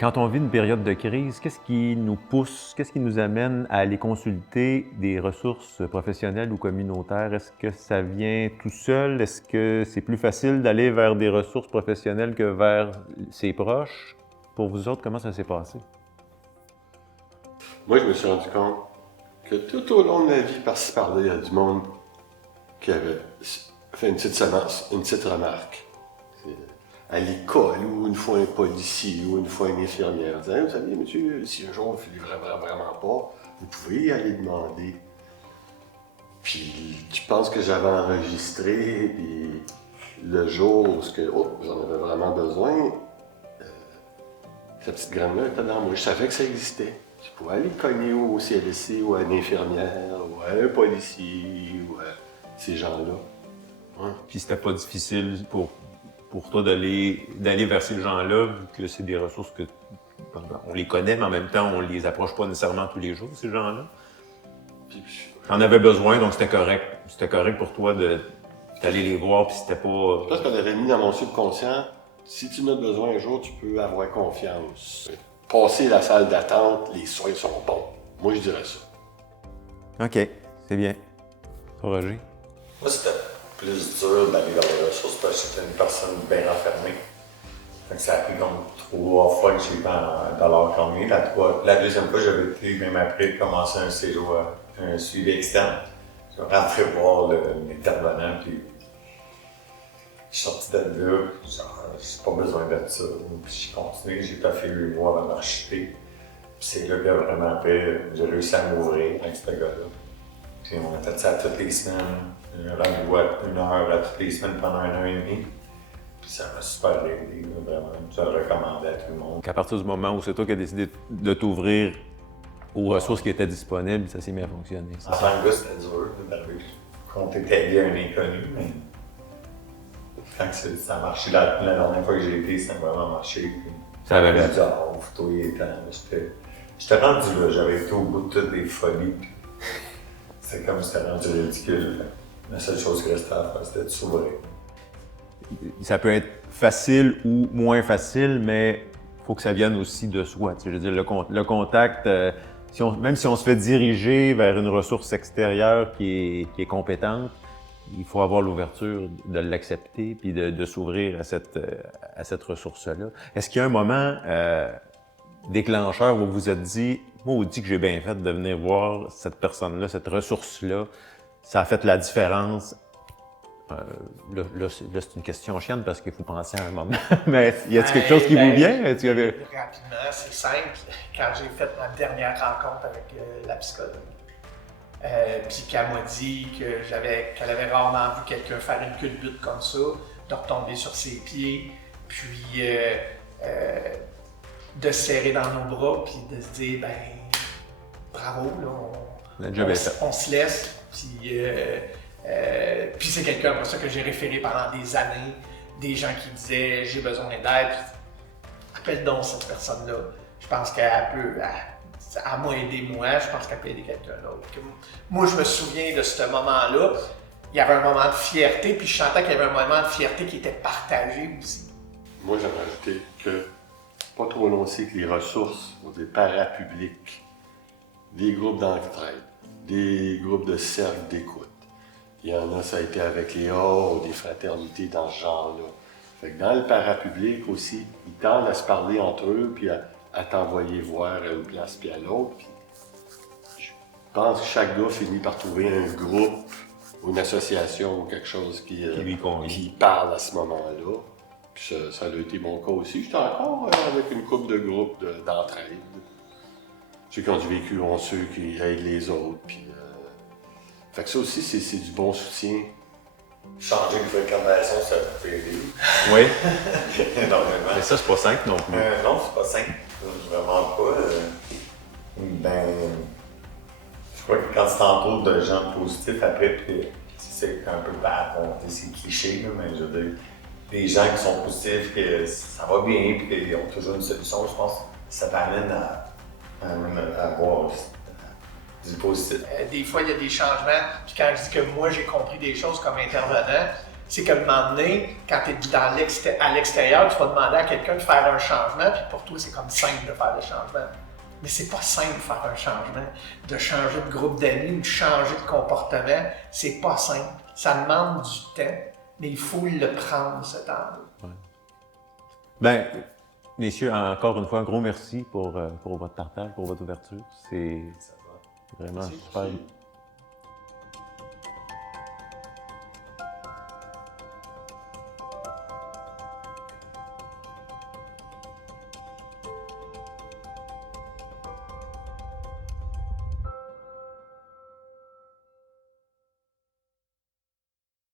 Quand on vit une période de crise, qu'est-ce qui nous pousse, qu'est-ce qui nous amène à aller consulter des ressources professionnelles ou communautaires? Est-ce que ça vient tout seul? Est-ce que c'est plus facile d'aller vers des ressources professionnelles que vers ses proches? Pour vous autres, comment ça s'est passé? Moi, je me suis rendu compte que tout au long de ma vie, par-ci par-là, il y a du monde qui avait fait une petite remarque. À l'école, ou une fois un policier, ou une fois une infirmière, disant, vous savez, monsieur, si un jour vous ne voulez vraiment pas, vous pouvez y aller demander. Puis, je pense que j'avais enregistré, puis le jour où j'en avais vraiment besoin, cette petite graine-là était dans moi. Je savais que ça existait. Je pouvais aller cogner au CLSC, ou à une infirmière, ou à un policier, ou à ces gens-là. Ouais. Puis c'était pas difficile pour toi d'aller vers ces gens-là, vu que c'est des ressources que on les connaît, mais en même temps, on les approche pas nécessairement tous les jours, ces gens-là. T'en avais besoin, donc c'était correct. C'était correct pour toi d'aller les voir, puis c'était pas... Je pense qu'on avait mis dans mon subconscient, si tu en as besoin un jour, tu peux avoir confiance. Passer la salle d'attente, les soins sont bons. Moi, je dirais ça. OK, c'est bien. Roger? Moi, c'était plus dur d'aller vers les ressources parce que j'étais une personne bien renfermée. Fait que ça a pris comme 3 fois que j'ai eu dans leur camé. La deuxième fois, j'avais été, même après, commencer un séjour, un suivi externe. Je rentrais voir l'intervenant, puis je suis sorti de là, genre, j'ai pas besoin de ça. Puis j'ai continué, j'ai pas fait 8 mois avant d'archiver. Puis c'est là que vraiment après, j'ai réussi à m'ouvrir avec ce gars-là. Puis on a fait ça toutes les semaines, un rendez-vous à 1 heure à toutes les semaines pendant 1 an et demi. Puis ça m'a super aidé, vraiment. Je le recommandais à tout le monde. À partir du moment où c'est toi qui as décidé de t'ouvrir aux ressources qui étaient disponibles, ça s'est mis à fonctionner. En tant que gars, c'était dur d'arriver. Quand t'étais lié à un inconnu, mais quand ça a marché, la dernière fois que j'ai été, ça a vraiment marché. Puis Ça avait l'air. Photo, il est temps. J'étais rendu là, j'avais été au bout de toutes les folies. C'est comme si c'était rendu ridicule. La seule chose qui restait à faire, c'était de s'ouvrir. Ça peut être facile ou moins facile, mais il faut que ça vienne aussi de soi. Je veux dire, le contact, même si on se fait diriger vers une ressource extérieure qui est compétente, il faut avoir l'ouverture de l'accepter puis de s'ouvrir à cette ressource-là. Est-ce qu'il y a un moment déclencheur où vous vous êtes dit « Moi, on dit que j'ai bien fait de venir voir cette personne-là, cette ressource-là, ça a fait la différence ». Là, c'est une question chienne parce qu'il faut penser à un moment. Mais y a-t-il quelque chose qui vous vient? Rapidement, c'est simple. Quand j'ai fait ma dernière rencontre avec la psychologue, puis qu'elle m'a dit qu'elle avait rarement vu quelqu'un faire une culbute comme ça, de retomber sur ses pieds, puis de se serrer dans nos bras, puis de se dire, ben, bravo, là, on se laisse, puis c'est quelqu'un pour ça que j'ai référé pendant des années, des gens qui disaient j'ai besoin d'aide. Appelle donc cette personne-là. Je pense qu'elle peut, elle m'a aidé moi, je pense qu'elle peut aider quelqu'un d'autre. Moi, je me souviens de ce moment-là. Il y avait un moment de fierté, puis je sentais qu'il y avait un moment de fierté qui était partagé aussi. Moi, j'aimerais ajouter que pas trop long aussi que les ressources des parapublics, des groupes d'entraide, des groupes de cercles d'écoute. Il y en a, ça a été avec les ou des fraternités dans ce genre-là. Fait que dans le parapublic aussi, ils tendent à se parler entre eux, puis à t'envoyer voir à une place puis à l'autre. Puis je pense que chaque gars finit par trouver un groupe ou une association ou quelque chose qui parle à ce moment-là. Puis ça a été mon cas aussi. J'étais encore avec une couple de groupes d'entraide. Ceux qui ont du vécu ont ceux qui aident les autres. Puis, fait que ça aussi, c'est du bon soutien. Changer de fréquentation, ça peut aider. Oui. Énormément. Mais ça, c'est pas simple non plus. Non, c'est pas simple. Vraiment pas. Je crois que quand tu t'entoures de gens positifs, après, puis c'est un peu bad, c'est cliché, là, mais je veux dire, les gens qui sont positifs, que ça va bien, puis qu'ils ont toujours une solution, je pense, ça t'amène à avoir du positif. Des fois, il y a des changements, puis quand je dis que moi, j'ai compris des choses comme intervenant, C'est que un moment donné, quand tu es à l'extérieur, tu vas demander à quelqu'un de faire un changement, puis pour toi, c'est comme simple de faire le changement. Mais c'est pas simple de faire un changement. De changer de groupe d'amis ou de changer de comportement, c'est pas simple. Ça demande du temps, mais il faut le prendre, ce temps-là. Ouais. Ben, messieurs, encore une fois, un gros merci pour votre partage, pour votre ouverture. C'est vraiment super.